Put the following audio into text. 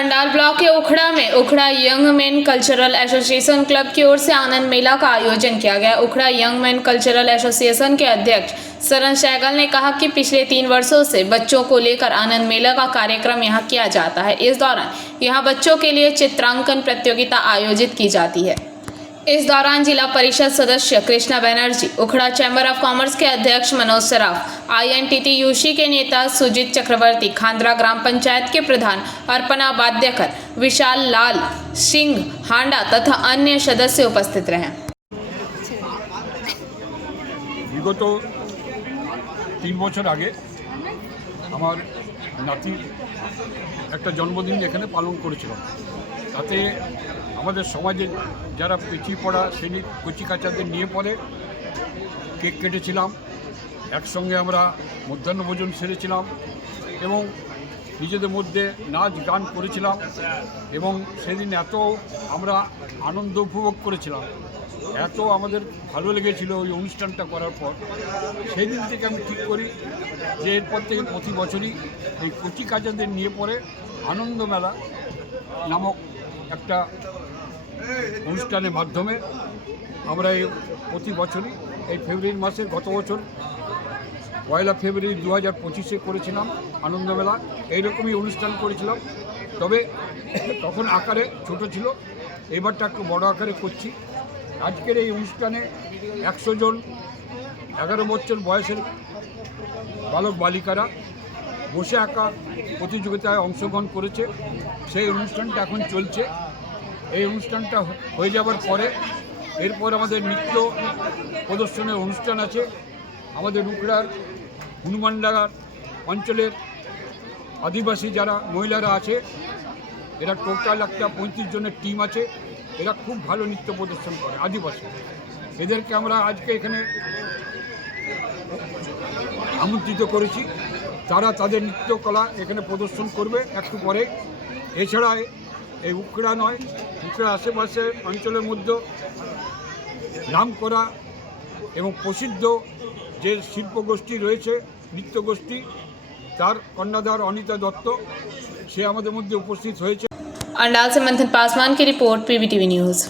Andal block के उखड़ा में Ukhra young man cultural association club की ओर से आनंद मेला का आयोजन किया गया। Ukhra young man cultural association के अध्यक्ष सरन सहगल ने कहा कि पिछले 3 वर्षों से बच्चों को लेकर आनंद मेला का कार्यक्रम यहां किया जाता है। इस दौरान यहां बच्चों के लिए चित्रांकन प्रतियोगिता आयोजित की जाती है। इस दौरान जिला परिषद सदस्य Krishna Banerjee, Ukhra chamber of commerce के अध्यक्ष मनोज सराफ, INTT यूसी के नेता सुजीत चक्रवर्ती, खांद्रा ग्राम पंचायत के प्रधान अर्पणा बाध्यकर, विशाल लाल सिंह हांडा तथा अन्य सदस्य उपस्थित रहे। विगत 3 বছর আগে আমার নাতি একটা জন্মদিন এখানে পালন করেছিল। তাতে আমাদের সমাজে যারা পিছিয়ে পড়া শ্রেণীর কচিকাচাদের নিয়ে পড়ে কেক কেটেছিলাম, একসঙ্গে আমরা মধ্যাহ্নভোজন সেরেছিলাম এবং নিজেদের মধ্যে নাচ গান করেছিলাম এবং সেদিন এত আমরা আনন্দ উপভোগ করেছিলাম, এত আমাদের ভালো লেগেছিল ওই অনুষ্ঠানটা করার পর। সেই দিন থেকে আমি ঠিক করি যে এরপর থেকে প্রতি বছরই এই কচিকাচাদের নিয়ে পড়ে আনন্দ মেলা নামক একটা অনুষ্ঠানের মাধ্যমে আমরা এই প্রতি বছরই এই ফেব্রুয়ারি মাসে গত বছর 1 ফেব্রুয়ারি 2025-এ করেছিলাম আনন্দমেলা। এইরকমই অনুষ্ঠান করেছিলাম, তবে তখন আকারে ছোট ছিল, এবারটা একটু বড় আকারে করছি। আজকের এই অনুষ্ঠানে 100 জন 11 বছর বয়সের বালক বালিকারা বসে আঁকা প্রতিযোগিতায় অংশগ্রহণ করেছে। সেই অনুষ্ঠানটা এখন চলছে। এই অনুষ্ঠানটা হয়ে যাবার পরে এরপর আমাদের নৃত্য প্রদর্শনের অনুষ্ঠান আছে। আমাদের উখড়ার হনুমানডাঙ্গার অঞ্চলের আদিবাসী যারা মহিলারা আছে, এরা টোটাল একটা 35 জনের টিম আছে। এরা খুব ভালো নৃত্য প্রদর্শন করে আদিবাসী। এদেরকে আমরা আজকে এখানে আমন্ত্রিত করেছি। তারা তাদের নৃত্যকলা এখানে প্রদর্শন করবে একটু পরে। এছাড়া এই উখড়া নয়, উখড়া আশেপাশে অঞ্চলের মধ্যে নামকরা এবং প্রসিদ্ধ যে শিল্পগোষ্ঠী রয়েছে, নৃত্যগোষ্ঠী, তার কন্যাদার অনিতা দত্ত, সে আমাদের মধ্যে উপস্থিত হয়েছে। अंडाल से मंथन पासवान की रिपोर्ट, PBTV न्यूज़।